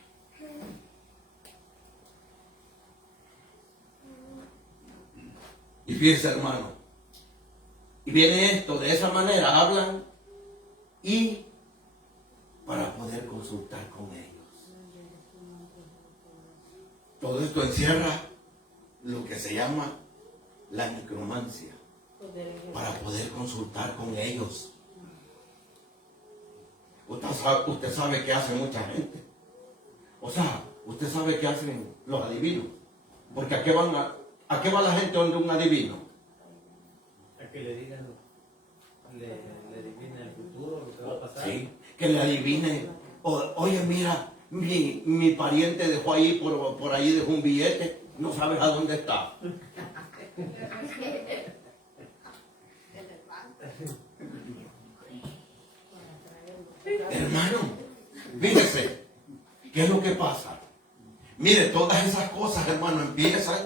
Y fíjense, hermano, y viene esto, de esa manera hablan y para poder consultar con ellos. Todo esto encierra lo que se llama la necromancia, para poder consultar con ellos. Usted sabe qué hace mucha gente. O sea, usted sabe qué hacen los adivinos. Porque ¿a qué va la gente donde un adivino? A que le digan, le adivinen el futuro, lo que va a pasar. Sí, que le adivine. Oye, mira, mi pariente dejó ahí, por ahí dejó un billete, no sabes a dónde está. Hermano, fíjese, ¿qué es lo que pasa? Mire, todas esas cosas, hermano, empiezan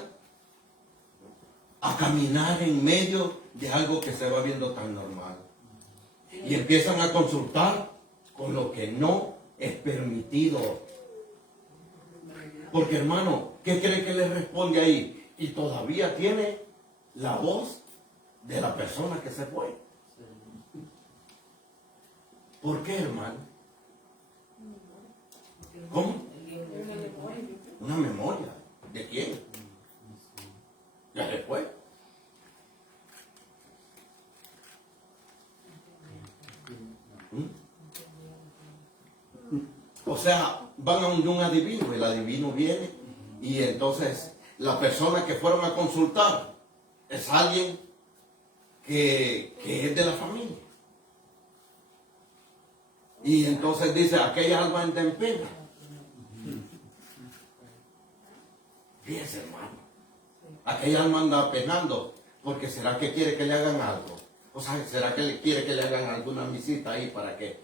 a caminar en medio de algo que se va viendo tan normal. Y empiezan a consultar con lo que no es permitido. Porque, hermano, ¿qué cree que le responde ahí? Y todavía tiene la voz de la persona que se fue. ¿Por qué, hermano? ¿Cómo? Una memoria. ¿De quién? Ya se fue. O sea, van a un adivino, el adivino viene y entonces la persona que fueron a consultar es alguien que es de la familia. Y entonces dice, aquella alma anda en pena. Fíjese, hermano, aquella alma anda penando, porque ¿será que quiere que le hagan algo? O sea, ¿será que le quiere que le hagan alguna visita ahí para que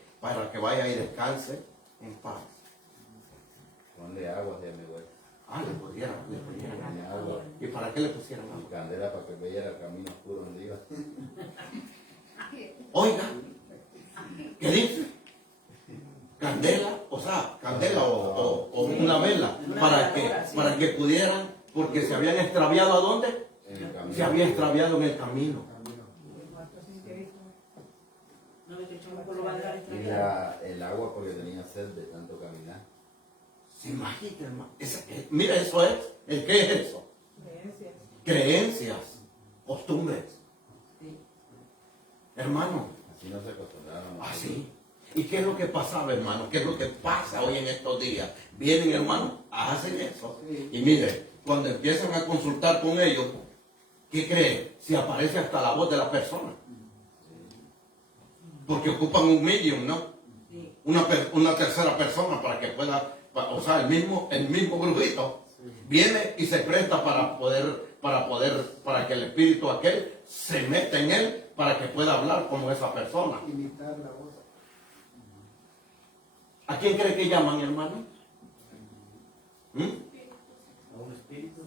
vaya y descanse en paz? Ponle agua, mi güey. Le pusieran Agua. ¿Y para qué le pusieran agua? Candela para que vea el camino oscuro donde iba. Oiga, ¿qué dice? Candela, o sea, candela o una vela, para que pudieran, porque se habían extraviado ¿a dónde? En el camino. Se había extraviado en el camino. Y el agua porque tenía sed de tanto caminar. ¿Se imagina, hermano? Mira, eso es. ¿Qué es eso? Creencias, costumbres. Hermano, Así no se acostumbraron. así. ¿Y qué es lo que pasaba, hermano? ¿Qué es lo que pasa hoy en estos días? Vienen, hermano, hacen eso. Y mire, cuando empiezan a consultar con ellos, ¿qué creen? Si aparece hasta la voz de la persona. Porque ocupan un medium, ¿no? Una tercera persona para que pueda, o sea, el mismo brujito viene y se presta para que el espíritu aquel se meta en él para que pueda hablar como esa persona. Imitar la voz. quién cree que llaman, hermano? ¿Mm? A un espíritu.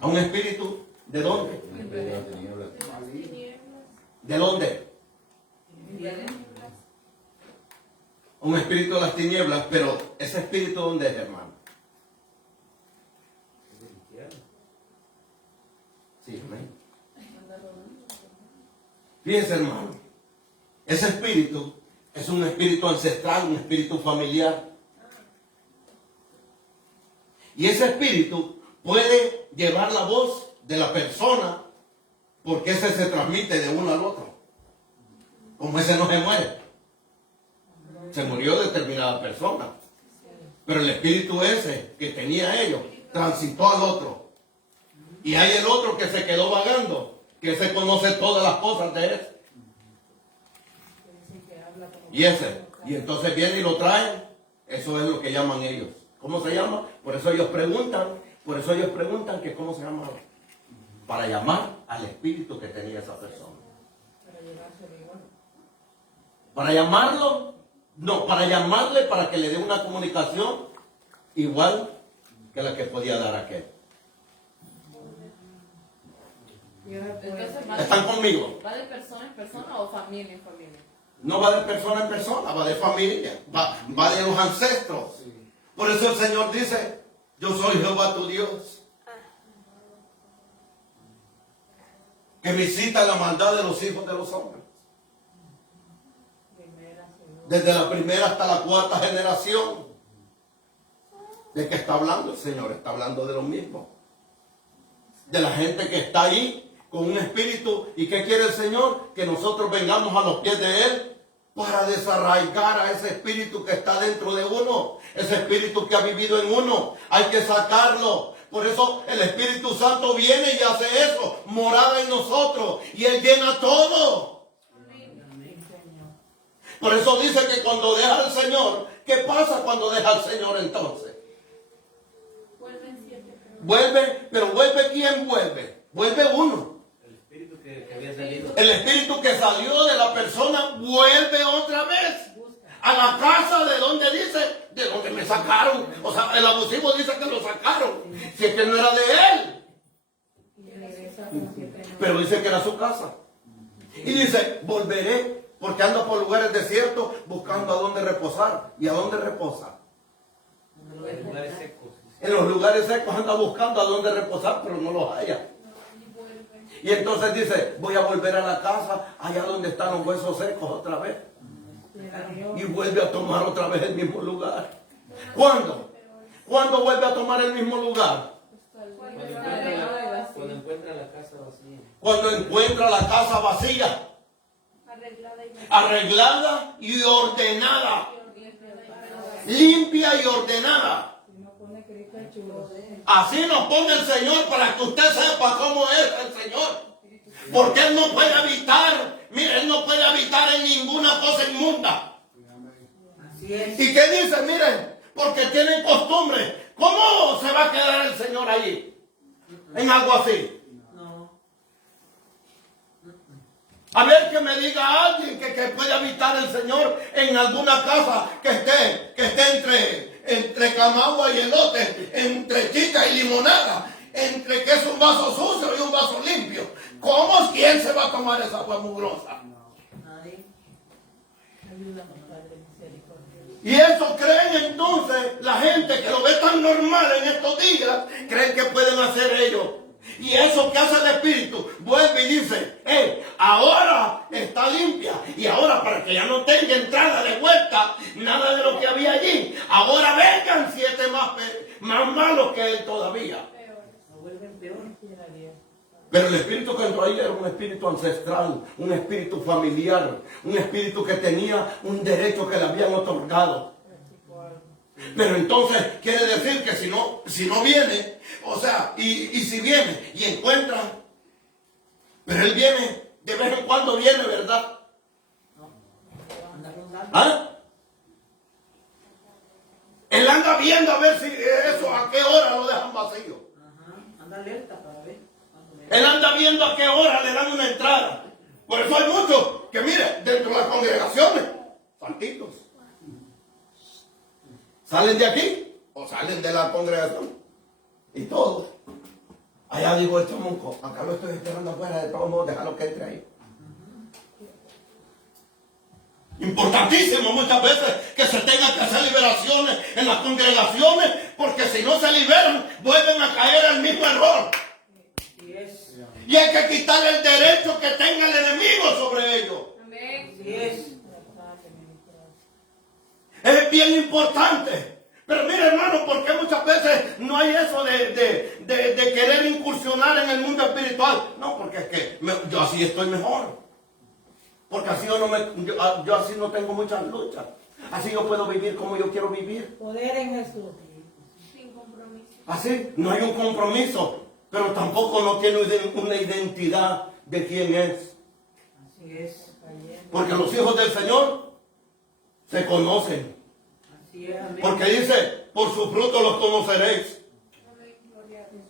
¿A un espíritu? ¿De dónde? De las tinieblas. ¿De dónde? Un espíritu de las tinieblas, pero ese espíritu ¿dónde es, hermano? Es del infierno. Sí, amén. Fíjense, hermano, ese espíritu es un espíritu ancestral, un espíritu familiar. Y ese espíritu puede llevar la voz de la persona, porque ese se transmite de uno al otro. Como ese no se muere. Se murió determinada persona. Pero el espíritu ese que tenía ellos transitó al otro. Y hay el otro que se quedó vagando, que se conoce todas las cosas de ese. Y ese. Y entonces viene y lo trae. Eso es lo que llaman ellos. ¿Cómo se llama? Por eso ellos preguntan que cómo se llama. Para llamar al espíritu que tenía esa persona. Para llamarlo, no, para llamarle para que le dé una comunicación igual que la que podía dar aquel. Entonces, ¿Están conmigo? ¿va de persona en persona o familia en familia? No va de persona en persona, va de familia, va de los ancestros. Por eso el Señor dice, yo soy Jehová tu Dios, que visita la maldad de los hijos de los hombres. Desde la primera hasta la cuarta generación. ¿De qué está hablando el Señor? Está hablando de lo mismo. De la gente que está ahí con un espíritu. ¿Y qué quiere el Señor? Que nosotros vengamos a los pies de Él para desarraigar a ese espíritu que está dentro de uno. Ese espíritu que ha vivido en uno. Hay que sacarlo. Por eso el Espíritu Santo viene y hace eso. Morada en nosotros. Y Él llena todo. Por eso dice que cuando deja al Señor, ¿qué pasa cuando deja al Señor entonces? Vuelve, pero ¿vuelve quién vuelve? Vuelve uno. El espíritu que había salido. El espíritu que salió de la persona vuelve otra vez a la casa de donde dice, de donde me sacaron. O sea, el abusivo dice que lo sacaron, si es que no era de él. Pero dice que era su casa. Y dice, volveré. Porque anda por lugares desiertos buscando a dónde reposar. ¿Y a dónde reposa? En lugares secos. En los lugares secos anda buscando a dónde reposar, pero no los halla. Y entonces dice, voy a volver a la casa, allá donde están los huesos secos otra vez. Y vuelve a tomar otra vez el mismo lugar. ¿Cuándo? ¿Cuándo vuelve a tomar el mismo lugar? Cuando encuentra la casa vacía. Cuando encuentra la casa vacía. Arreglada y ordenada. Limpia y ordenada. Así nos pone el Señor para que usted sepa cómo es el Señor. Porque Él no puede habitar, mire, Él no puede habitar en ninguna cosa inmunda. Así es. ¿Y qué dice? Miren, porque tienen costumbre. ¿Cómo se va a quedar el Señor allí? En algo así. A ver que me diga alguien que puede habitar el Señor en alguna casa que esté entre Camagua y elote, entre chicha y limonada, entre que es un vaso sucio y un vaso limpio. ¿Cómo? ¿Quién se va a tomar esa agua mugrosa? Nadie. Y eso creen entonces la gente que lo ve tan normal en estos días, creen que pueden hacer ellos. Y eso que hace el Espíritu, vuelve y dice, ahora está limpia. Y ahora para que ya no tenga entrada de vuelta, nada de lo que había allí. Ahora vengan 7 más malos que él todavía. Pero el espíritu que entró ahí era un espíritu ancestral, un espíritu familiar, un espíritu que tenía un derecho que le habían otorgado. Pero entonces quiere decir que si no viene, o sea, y si viene y encuentra, pero él viene, de vez en cuando viene, ¿verdad? ¿Ah? Él anda viendo a ver si eso, a qué hora lo dejan vacío. Anda alerta para ver. Él anda viendo a qué hora le dan una entrada. Por eso hay muchos que, mire, dentro de las congregaciones, santitos. salen de aquí o salen de la congregación. Y todos. Allá digo el chamuco, acá lo estoy esperando afuera, de todos modos, déjalo que entre ahí. Importantísimo muchas veces que se tengan que hacer liberaciones en las congregaciones, porque si no se liberan, vuelven a caer al mismo error. Así es. Y hay que quitar el derecho que tenga el enemigo sobre ellos. Amén. Así es. Es bien importante. Pero mire, hermano, ¿por qué muchas veces no hay eso de querer incursionar en el mundo espiritual? No, porque es que yo así estoy mejor. Porque así yo así no tengo muchas luchas. Así yo puedo vivir como yo quiero vivir. Poder en Jesús. Sin compromiso. Así, no hay un compromiso, pero tampoco no tiene una identidad de quién es. Así es. Porque los hijos del Señor se conocen. Así es. Amén. Porque dice, por su fruto los conoceréis. Amén. Gloria a Dios.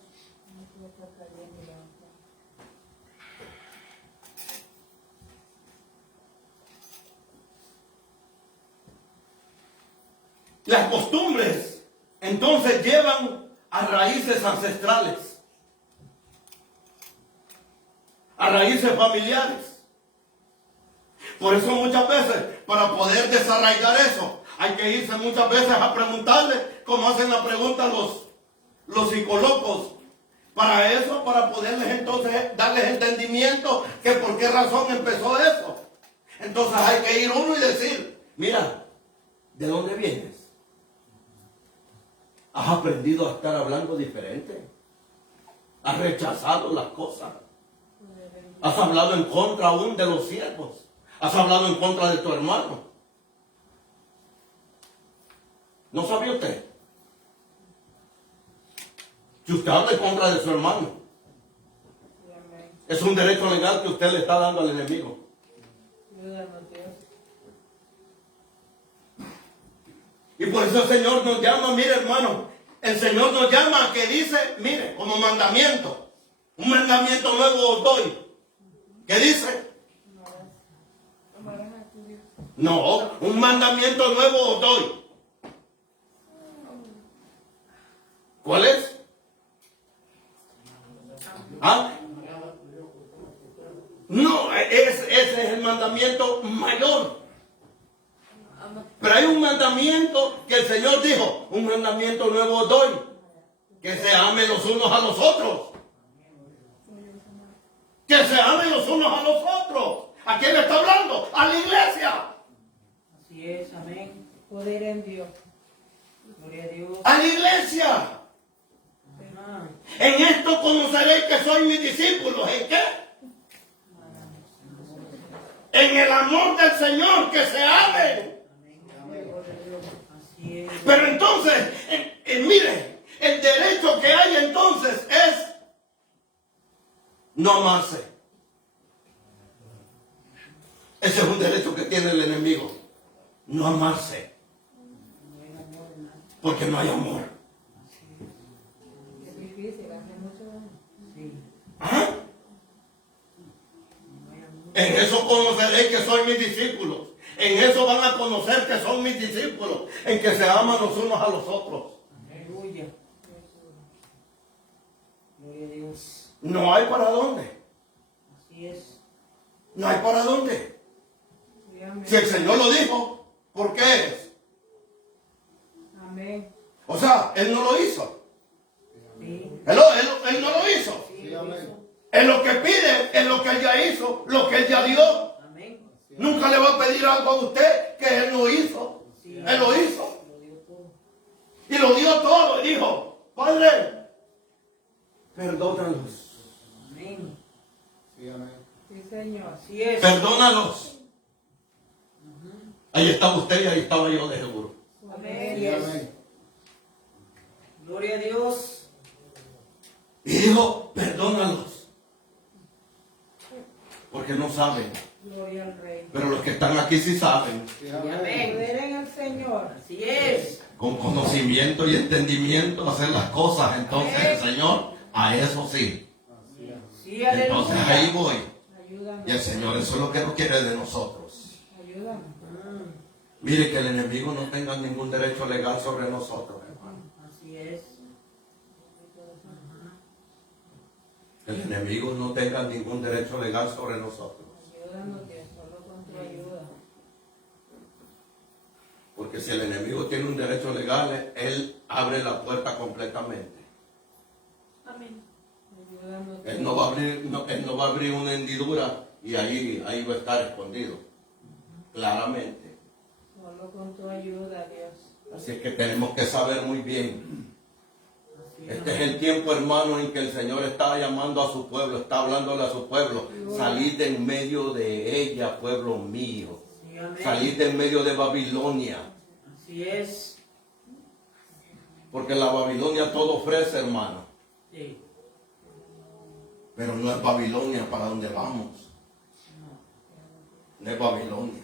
Las costumbres entonces llevan a raíces ancestrales, a raíces familiares. Por eso muchas veces, para poder desarraigar eso, hay que irse muchas veces a preguntarle, como hacen la pregunta los psicólogos. Para eso, para poderles entonces darles entendimiento que por qué razón empezó eso. Entonces hay que ir uno y decir, mira, ¿de dónde vienes? ¿Has aprendido a estar hablando diferente? ¿Has rechazado las cosas? ¿Has hablado en contra aún de los siervos? ¿Has hablado en contra de tu hermano? ¿No sabía usted? Si usted habla en contra de su hermano, es un derecho legal que usted le está dando al enemigo. Y por eso el Señor nos llama, mire hermano, el Señor nos llama a que dice, mire, como mandamiento, un mandamiento nuevo os doy. ¿Qué dice? No, un mandamiento nuevo os doy. ¿Cuál es? ¿Ah? No, ese es el mandamiento mayor. Pero hay un mandamiento que el Señor dijo, un mandamiento nuevo os doy, que se amen los unos a los otros. Que se amen los unos a los otros. ¿A quién le está hablando? A la iglesia. Así es. Amén. Poder en Dios. Gloria a Dios. A la iglesia. Ajá. En esto conoceréis que sois mis discípulos. ¿En qué? En el amor del Señor, que se amen. Así es. Pero entonces, mire, el derecho que hay entonces es no amarse. Ese es un derecho que tiene el enemigo. No amarse. Porque no hay amor. Es difícil, hace mucho daño. Sí. ¿Ah? En eso conoceréis que soy mis discípulos. En eso van a conocer que son mis discípulos. En que se aman los unos a los otros. Aleluya. Gloria a Dios. No hay para dónde. Así es. No hay para dónde. Amén. Si el Señor lo dijo, ¿por qué es? Amén. O sea, Él no lo hizo. Sí. Él no lo hizo. Sí, amén. En lo que pide, en lo que Él ya hizo, lo que Él ya dio. Amén. Nunca le va a pedir algo a usted que Él no hizo. Sí. Él lo hizo. Lo dio todo. Y lo dio todo. Y dijo, Padre, perdónalos. Amén. Sí, amén. Sí, Señor. Así es. Perdónalos. Ahí estaba usted y ahí estaba yo de seguro. Amén. Sí, amén. Gloria a Dios. Y dijo, perdónalos. Porque no saben. Gloria al Rey. Pero los que están aquí sí saben. Sí, amén. Amén. Poder en el Señor. Así es. Con conocimiento y entendimiento hacer las cosas. Entonces el Señor, a eso sí. Así es. Sí, Entonces aleluya. ahí voy. Ayúdame. Y el Señor, eso es lo que no quiere de nosotros. Ayúdame. Mire que el enemigo no tenga ningún derecho legal sobre nosotros, hermano. Así es. El enemigo no tenga ningún derecho legal sobre nosotros. Ayúdanos, Dios, solo con tu ayuda. Porque si el enemigo tiene un derecho legal, él abre la puerta completamente. Amén. Ayúdanos, Él no va a abrir, él no va a abrir una hendidura y ahí va a estar escondido. Claramente. solo con tu ayuda, Dios. Así es que tenemos que saber muy bien. Así Este es el tiempo, hermano, en que el Señor está llamando a su pueblo, está hablándole a su pueblo. Salid de en medio de ella, pueblo mío. Sí, amén. Salid de en medio de Babilonia. Así es. Porque la Babilonia todo ofrece, hermano. Sí. Pero no es Babilonia para donde vamos. No es Babilonia.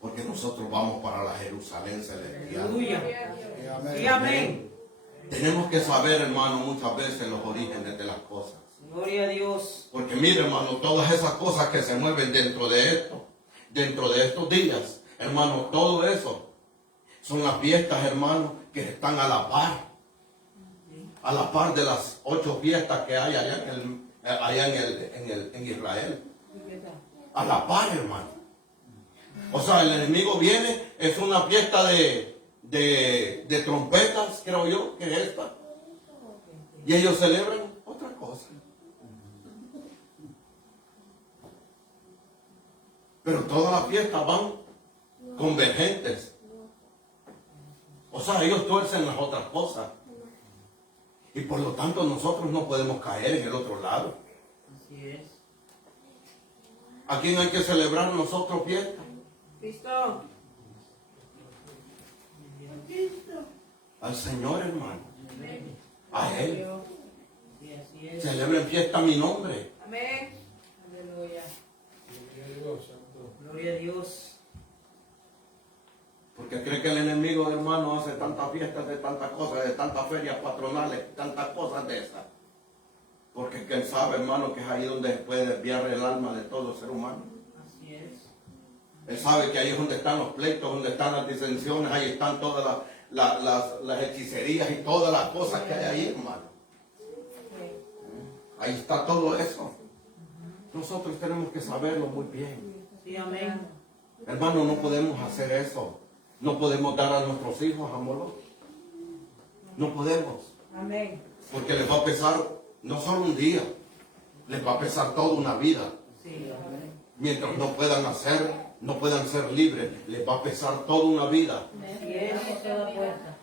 Porque nosotros vamos para la Jerusalén celestial. Aleluya. Sí, amén. Sí, amén. Tenemos que saber, hermano, muchas veces los orígenes de las cosas. Gloria a Dios. Porque mire, hermano, todas esas cosas que se mueven dentro de esto, dentro de estos días, hermano, todo eso son las fiestas, hermano, que están a la par de las 8 fiestas que hay allá en Israel. A la par, hermano. O sea, el enemigo viene, es una fiesta de trompetas, creo yo, que es esta. Y ellos celebran otra cosa. Pero todas las fiestas van convergentes. O sea, ellos tuercen las otras cosas. Y por lo tanto nosotros no podemos caer en el otro lado. Así es. ¿A quién hay que celebrar nosotros fiesta? Cristo. Al Señor, hermano. A Él. Sí, así es. Celebren fiesta a mi nombre. Amén. Aleluya. Gloria a Dios. Porque cree que el enemigo, hermano, hace tantas fiestas de tantas cosas, de tantas ferias patronales, tantas cosas de esas. Porque es que él sabe, hermano, que es ahí donde puede desviar el alma de todo ser humano. Así es. Él sabe que ahí es donde están los pleitos, donde están las disensiones, ahí están todas las hechicerías y todas las cosas que hay ahí, hermano. Ahí está todo eso. Nosotros tenemos que saberlo muy bien. Sí, amén. Hermano, no podemos hacer eso. No podemos dar a nuestros hijos a Moloch. No podemos. Amén. Porque les va a pesar no solo un día, les va a pesar toda una vida. Sí, amén. Mientras no puedan ser libres, les va a pesar toda una vida. Así es. Toda puerta.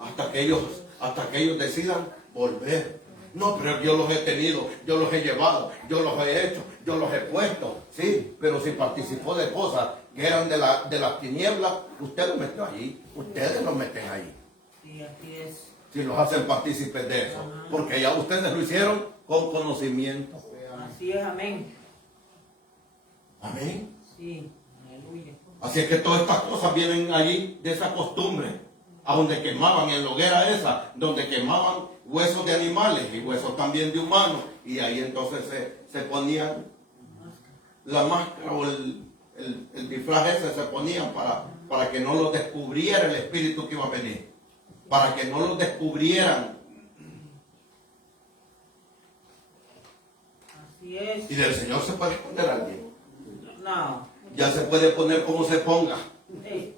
Hasta que ellos decidan volver. No, pero yo los he tenido, yo los he llevado, yo los he hecho, yo los he puesto. Sí, pero si participó de cosas que eran de las tinieblas, usted los metió allí. Ustedes los meten ahí. Sí, así es. Si los hacen partícipes de eso. Porque ya ustedes lo hicieron con conocimiento. Así es, amén. Amén. Sí, aleluya. Así es que todas estas cosas vienen allí de esa costumbre. A donde quemaban en la hoguera esa, donde quemaban huesos de animales y huesos también de humanos. Y ahí entonces se ponían la máscara o el disfraz ese se ponían para que no los descubriera el espíritu que iba a venir. Para que no los descubrieran. Así es. Y del Señor se puede esconder a alguien. No. Ya se puede poner como se ponga. Sí.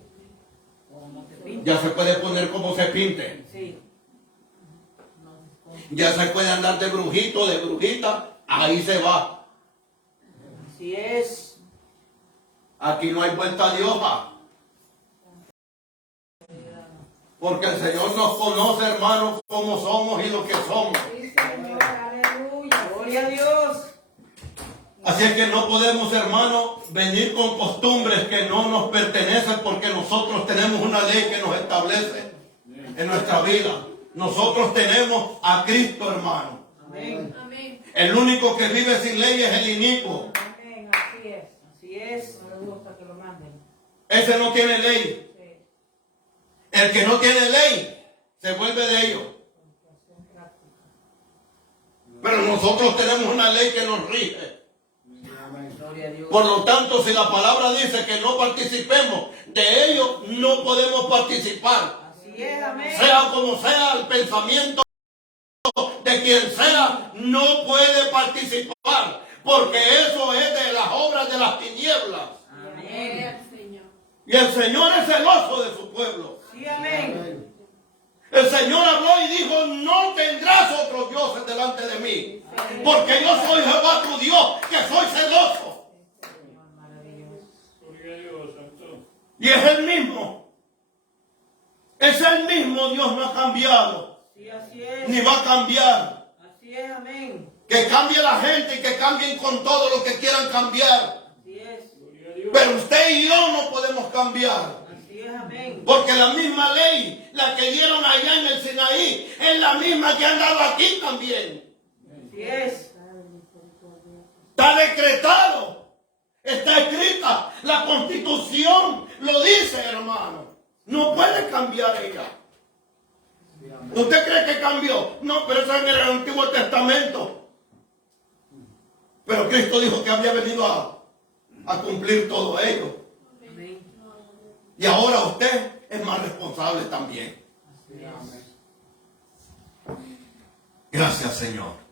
Como te pinta. Ya se puede poner como se pinte. Sí. Ya se puede andar de brujito, de brujita. Ahí se va. Así es. Aquí no hay vuelta de hoja. Porque el Señor nos conoce, hermanos, como somos y lo que somos. Sí, Señor. Aleluya. Gloria a Dios. Así es que no podemos, hermanos, venir con costumbres que no nos pertenecen porque nosotros tenemos una ley que nos establece en nuestra vida. Nosotros tenemos a Cristo, hermano. Amén. Amén. El único que vive sin ley es el inicuo. Amén. Así es. Así es. No le gusta que lo manden. Ese no tiene ley. Sí. El que no tiene ley se vuelve de ellos. Pero nosotros tenemos una ley que nos rige. Gloria a Dios. Por lo tanto, si la palabra dice que no participemos de ello, no podemos participar. Así es, amén. Sea como sea el pensamiento de quien sea, no puede participar, porque eso es de las obras de las tinieblas. Amén. Y el Señor es celoso de su pueblo. Sí, amén. El Señor habló y dijo, no tendrás otros dioses delante de mí, porque yo soy Jehová tu Dios, que soy celoso. Y es el mismo. Es el mismo Dios, no ha cambiado. Sí, así es. Ni va a cambiar. Así es, amén. Que cambie la gente y que cambien con todo lo que quieran cambiar. Así es. Pero usted y yo no podemos cambiar. Así es, amén. Porque la misma ley, la que dieron allá en el Sinaí, es la misma que han dado aquí también. Así es. Está decretado. Está escrita. La Constitución lo dice, hermano. No puede cambiar ella. ¿Usted cree que cambió? No, pero eso es en el Antiguo Testamento. Pero Cristo dijo que había venido a cumplir todo ello. Amén. Y ahora usted es más responsable también. Gracias, Señor.